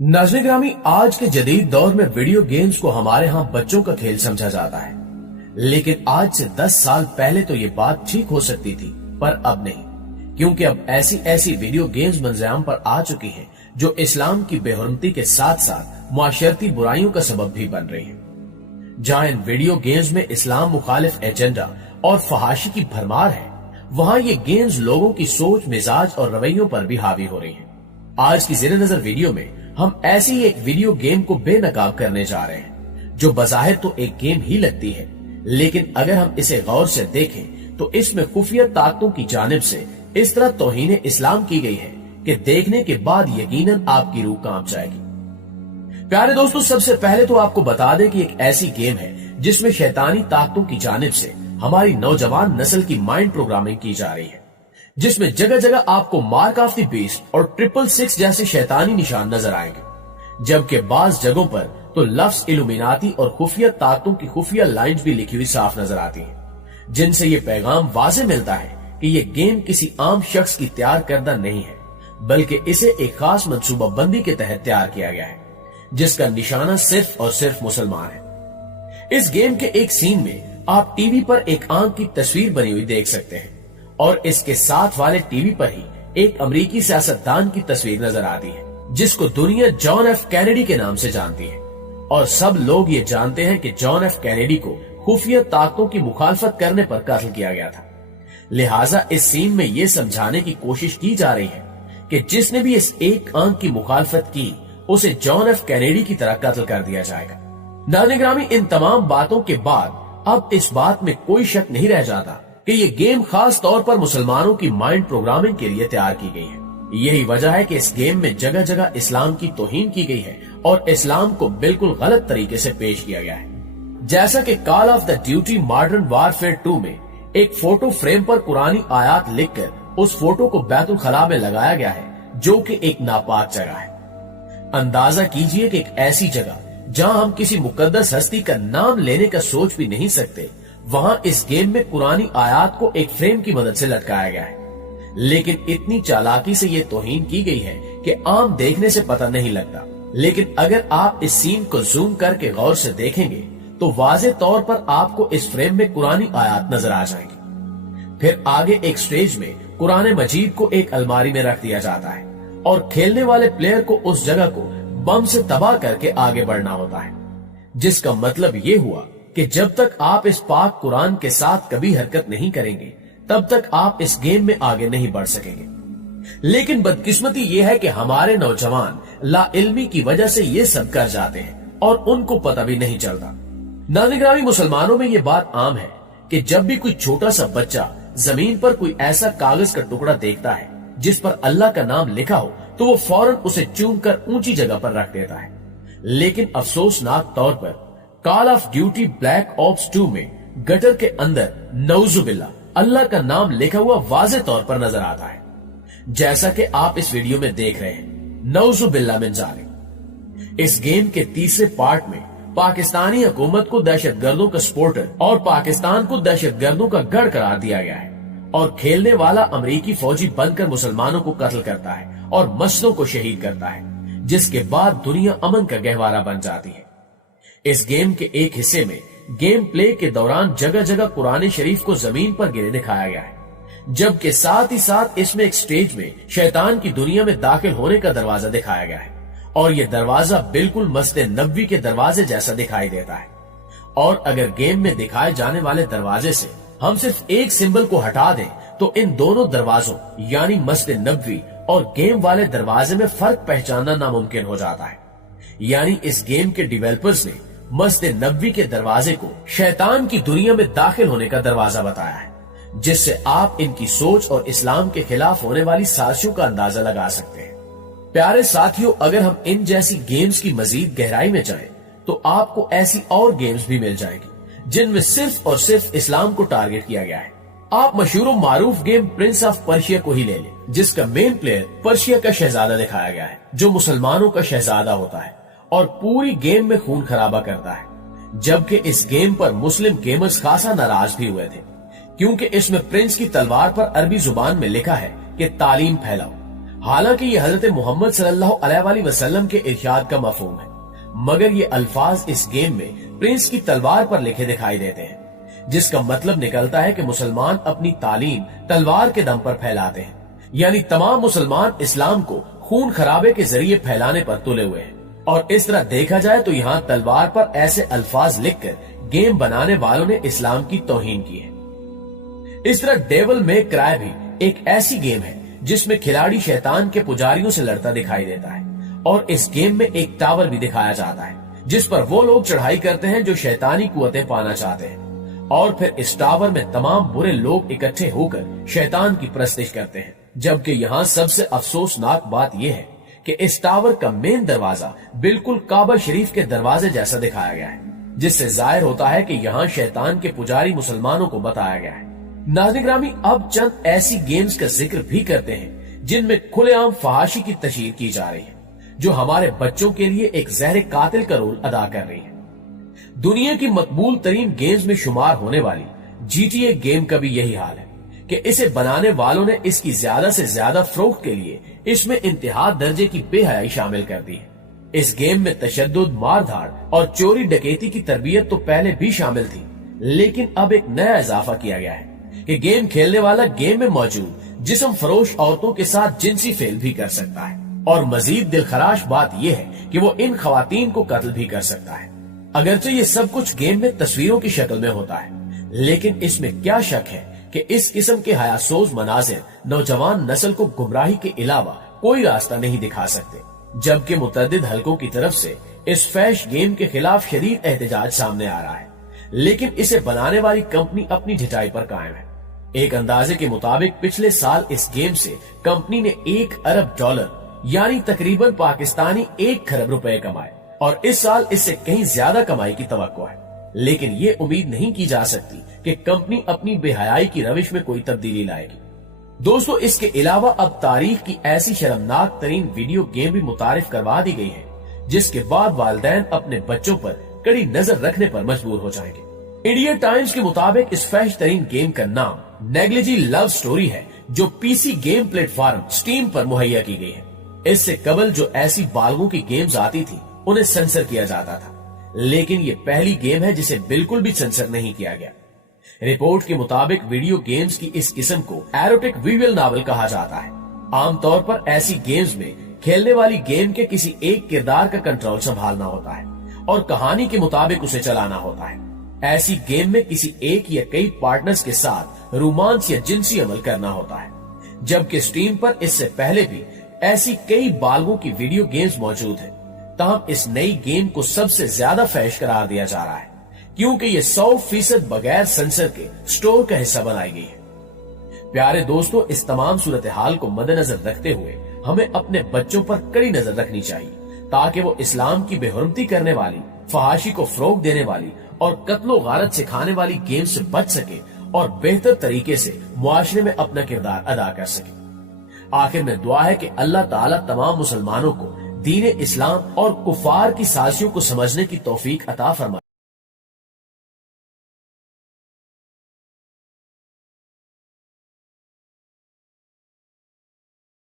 नाज़रीन ग्रामी, आज के जदीद दौर में वीडियो गेम्स को हमारे यहाँ बच्चों का खेल समझा जाता है, लेकिन आज से 10 साल पहले तो ये बात ठीक हो सकती थी, पर अब नहीं, क्योंकि अब ऐसी वीडियो गेम्स मंजराम पर आ चुकी हैं जो इस्लाम की बेहुरमती के साथ साथ मुआशरती बुराइयों का सबब भी बन रही हैं। जहाँ इन वीडियो गेम्स में इस्लाम मुखालिफ एजेंडा और फहाशी की भरमार है, वहाँ ये गेम्स लोगों की सोच, मिजाज और रवैयों पर भी हावी हो रही हैं। आज की ज़ेरे नजर वीडियो में हम ऐसी ही एक वीडियो गेम को बेनकाब करने जा रहे हैं, जो बज़ाहिर तो एक गेम ही लगती है, लेकिन अगर हम इसे गौर से देखें तो इसमें खुफिया ताकतों की जानिब से इस तरह तौहीन इस्लाम की गई है कि देखने के बाद यकीनन आपकी रूह कांप जाएगी। प्यारे दोस्तों, सबसे पहले तो आपको बता दें कि एक ऐसी गेम है जिसमें शैतानी ताकतों की जानिब से हमारी नौजवान नस्ल की माइंड प्रोग्रामिंग की जा रही है, जिसमें जगह जगह आपको मार्क ऑफ द बीस्ट और 666 जैसे शैतानी निशान नजर आएंगे, जबकि बाज जगहों पर तो लफ्ज इल्यूमिनाती और खुफिया ताकतों की खुफिया लाइंस भी लिखी हुई साफ नजर आती हैं, जिनसे ये पैगाम वाज़े मिलता है कि ये गेम किसी आम शख्स की तैयार करदा नहीं है, बल्कि इसे एक खास मंसूबा बंदी के तहत तैयार किया गया है, जिसका निशाना सिर्फ और सिर्फ मुसलमान है। इस गेम के एक सीन में आप टीवी पर एक आंख की तस्वीर बनी हुई देख सकते हैं, और इसके साथ वाले टीवी पर ही एक अमेरिकी सियासतदान की तस्वीर नजर आती है, जिसको दुनिया जॉन एफ कैनेडी के नाम से जानती है, और सब लोग ये जानते हैं कि जॉन एफ कैनेडी को खुफिया ताकतों की मुखालफत करने पर कत्ल किया गया था। लिहाजा इस सीन में ये समझाने की कोशिश की जा रही है कि जिसने भी इस एक आंख की मुखालफत की, उसे जॉन एफ कैनेडी की तरह कत्ल कर दिया जाएगा। नाज़रीन ग्रामी, इन तमाम बातों के बाद अब इस बात में कोई शक नहीं रह जाता कि ये गेम खास तौर पर मुसलमानों की माइंड प्रोग्रामिंग के लिए तैयार की गई है। यही वजह है कि इस गेम में जगह जगह इस्लाम की तौहीन की गई है और इस्लाम को बिल्कुल गलत तरीके से पेश किया गया है। जैसा कि call of the duty modern warfare 2 में एक फोटो फ्रेम पर कुरानी आयात लिखकर उस फोटो को बैतुल खला में लगाया गया है, जो कि एक नापाक जगह है। अंदाजा कीजिए कि एक ऐसी जगह जहाँ हम किसी मुकद्दस हस्ती का नाम लेने का सोच भी नहीं सकते, वहाँ इस गेम में कुरानी आयात को एक फ्रेम की मदद से लटकाया गया है। लेकिन इतनी चालाकी से ये तौहीन की गई है कि आम देखने से पता नहीं लगता, लेकिन अगर आप इस सीन को जूम करके गौर से देखेंगे तो वाज़े तौर पर आपको इस फ्रेम में कुरानी आयात नजर आ जाएंगी। फिर आगे एक स्टेज में कुरान मजीद को एक अलमारी में रख दिया जाता है और खेलने वाले प्लेयर को उस जगह को बम से तबाह करके आगे बढ़ना होता है, जिसका मतलब ये हुआ कि जब तक आप इस पाक कुरान के साथ कभी हरकत नहीं करेंगे, तब तक आप इस गेम में आगे नहीं बढ़ सकेंगे। लेकिन बदकिस्मती ये है कि हमारे नौजवान लाइल्मी की वजह से ये सब कर जाते हैं और उनको पता भी नहीं चलता। नाज़रीन ग्रामी, मुसलमानों में ये बात आम है कि जब भी कोई छोटा सा बच्चा जमीन पर कोई ऐसा कागज का टुकड़ा देखता है जिस पर अल्लाह का नाम लिखा हो, तो वो फौरन उसे चूम कर ऊंची जगह पर रख देता है। लेकिन अफसोसनाक तौर पर call of duty black ops 2 में गटर के अंदर नऊजुबिल्लाह अल्लाह का नाम लिखा हुआ वाज़े तौर पर नजर आता है, जैसा कि आप इस वीडियो में देख रहे हैं। नऊजुबिल्लाह मिन ज़ालिक। इस गेम के तीसरे पार्ट में पाकिस्तानी हुकूमत को दहशतगर्दों का सपोर्टर और पाकिस्तान को दहशतगर्दों का गढ़ करार दिया गया है, और खेलने वाला अमेरिकी फौजी बनकर मुसलमानों को कत्ल करता है और मस्जिदों को शहीद करता है, जिसके बाद दुनिया अमन का गहवारा बन जाती है। इस गेम के एक हिस्से में गेम प्ले के दौरान जगह जगह कुरान शरीफ को जमीन पर गिरे दिखाया गया है, जबकि साथ ही साथ इसमें एक स्टेज में शैतान की दुनिया में दाखिल होने का दरवाजा दिखाया गया है, और ये दरवाजा बिल्कुल मस्जिद नबवी के दरवाजे जैसा दिखाई देता है। और अगर गेम में दिखाए जाने वाले दरवाजे से हम सिर्फ एक सिंबल को हटा दें, तो इन दोनों दरवाजों यानी मस्जिद नबवी और गेम वाले दरवाजे में फर्क पहचानना नामुमकिन हो जाता है। यानी इस गेम के डिवेलपर्स ने मस्जिद नबवी के दरवाजे को शैतान की दुनिया में दाखिल होने का दरवाजा बताया है, जिससे आप इनकी सोच और इस्लाम के खिलाफ होने वाली साजिशों का अंदाजा लगा सकते हैं। प्यारे साथियों, अगर हम इन जैसी गेम्स की मजीद गहराई में जाएं, तो आपको ऐसी और गेम्स भी मिल जाएगी जिनमें सिर्फ और सिर्फ इस्लाम को टारगेट किया गया है। आप मशहूर मारूफ गेम प्रिंस ऑफ पर्शिया को ही ले लें, जिसका मेन प्लेयर पर्शिया का शहजादा दिखाया गया है, जो मुसलमानों का शहजादा होता है और पूरी गेम में खून खराबा करता है। जबकि इस गेम पर मुस्लिम गेमर्स खासा नाराज भी हुए थे, क्योंकि इसमें प्रिंस की तलवार पर अरबी जुबान में लिखा है कि तालीम फैलाओ। हालांकि ये हजरत मोहम्मद सल्लल्लाहु अलैहि वसल्लम के इरशाद का मफहूम है, मगर ये अल्फाज इस गेम में प्रिंस की तलवार पर लिखे दिखाई देते हैं, जिसका मतलब निकलता है कि मुसलमान अपनी तालीम तलवार के दम पर फैलाते हैं, यानी तमाम मुसलमान इस्लाम को खून खराबे के जरिए फैलाने पर तुले हुए हैं। और इस तरह देखा जाए तो यहाँ तलवार पर ऐसे अल्फाज लिखकर गेम बनाने वालों ने इस्लाम की तौहीन की है। इस तरह डेविल मे क्राई भी एक ऐसी गेम है जिसमें खिलाड़ी शैतान के पुजारियों से लड़ता दिखाई देता है, और इस गेम में एक टावर भी दिखाया जाता है जिस पर वो लोग चढ़ाई करते हैं जो शैतानी कुव्वतें पाना चाहते हैं, और फिर इस टावर में तमाम बुरे लोग इकट्ठे होकर शैतान की परस्तिश करते हैं। जबकि यहाँ सबसे अफसोसनाक बात यह है कि इस टावर का मेन दरवाजा बिल्कुल काबा शरीफ के दरवाजे जैसा दिखाया गया है, जिससे जाहिर होता है कि यहाँ शैतान के पुजारी मुसलमानों को बताया गया है। नाज़रीन ग्रामी, अब चंद ऐसी गेम्स का जिक्र भी करते हैं जिनमें खुलेआम फहाशी की तशहीर की जा रही है, जो हमारे बच्चों के लिए एक जहर कातिल का रोल अदा कर रही है। दुनिया की मकबूल तरीन गेम्स में शुमार होने वाली GTA गेम का भी यही हाल है कि इसे बनाने वालों ने इसकी ज्यादा से ज्यादा फरोख्त के लिए इसमें इंतहा दर्जे की बेहयाई शामिल कर दी है। इस गेम में तशद्दुद, मारधाड़ और चोरी डकैती की तरबियत तो पहले भी शामिल थी, लेकिन अब एक नया इजाफा किया गया है कि गेम खेलने वाला गेम में मौजूद जिस्म फरोश औरतों के साथ जिनसी फेल भी कर सकता है, और मजीद दिलखराश बात यह है कि वो इन खवातीन को कत्ल भी कर सकता है। अगरचे ये सब कुछ गेम में तस्वीरों की शक्ल में होता है, लेकिन इसमें क्या शक है कि इस किस्म के हयासोज मनाजिर नौजवान नस्ल को गुमराही के अलावा कोई रास्ता नहीं दिखा सकते। जबकि मुतअद्दिद हलकों की तरफ से इस फैश गेम के खिलाफ शदीद एहतजाज सामने आ रहा है, लेकिन इसे बनाने वाली कंपनी अपनी ढिठाई पर कायम है। एक अंदाजे के मुताबिक पिछले साल इस गेम से कंपनी ने $1 अरब यानी तकरीबन पाकिस्तानी 1 खरब रुपए कमाए, और इस साल इससे कहीं ज्यादा कमाई की तवक्को है। लेकिन ये उम्मीद नहीं की जा सकती कि कंपनी अपनी बेहयाई की रविश में कोई तब्दीली लाएगी। दोस्तों, इसके अलावा अब तारीख की ऐसी शर्मनाक तरीन वीडियो गेम भी मुतारिफ करवा दी गई है, जिसके बाद वालिदैन अपने बच्चों पर कड़ी नजर रखने पर मजबूर हो जाएंगे। इंडिया टाइम्स के मुताबिक इस फैश तरीन गेम का नाम नेग्लिजी लव स्टोरी है, जो पीसी गेम प्लेटफॉर्म स्टीम पर मुहैया की गई है। इससे कबल जो ऐसी बालगों की गेम्स आती थी उन्हें सेंसर किया जाता था, लेकिन ये पहली गेम है जिसे बिल्कुल भी सेंसर नहीं किया गया। रिपोर्ट के मुताबिक वीडियो गेम्स की इस किस्म को एरोटिक विजुअल नॉवेल कहा जाता है। आमतौर पर ऐसी गेम्स में खेलने वाली गेम के किसी एक किरदार का कंट्रोल संभालना होता है और कहानी के मुताबिक उसे चलाना होता है। ऐसी गेम में किसी एक या कई पार्टनर्स के साथ रोमांस या जिनसी अमल करना होता है, जबकि स्टीम पर इससे पहले भी ऐसी कई बालगों की वीडियो गेम्स मौजूद हैं। तहम इस नई गेम को सबसे ज्यादा फैश करार दिया जा रहा है, क्योंकि ये 100% बगैर सेंसर के स्टोर का हिस्सा बनाई गई है। प्यारे दोस्तों, इस तमाम सूरत हाल को मद्देनजर रखते हुए हमें अपने बच्चों पर कड़ी नजर रखनी चाहिए, ताकि वो इस्लाम की बेहुरमती करने वाली, फहाशी को फरोग देने वाली और कत्लो गारत सिखाने वाली गेम से बच सके और बेहतर तरीके से मुआशरे में अपना किरदार अदा कर सके। आखिर में दुआ है कि अल्लाह ताला तमाम मुसलमानों को दीन इस्लाम और कुफार की साजिशों को समझने की तौफीक अता फरमाए।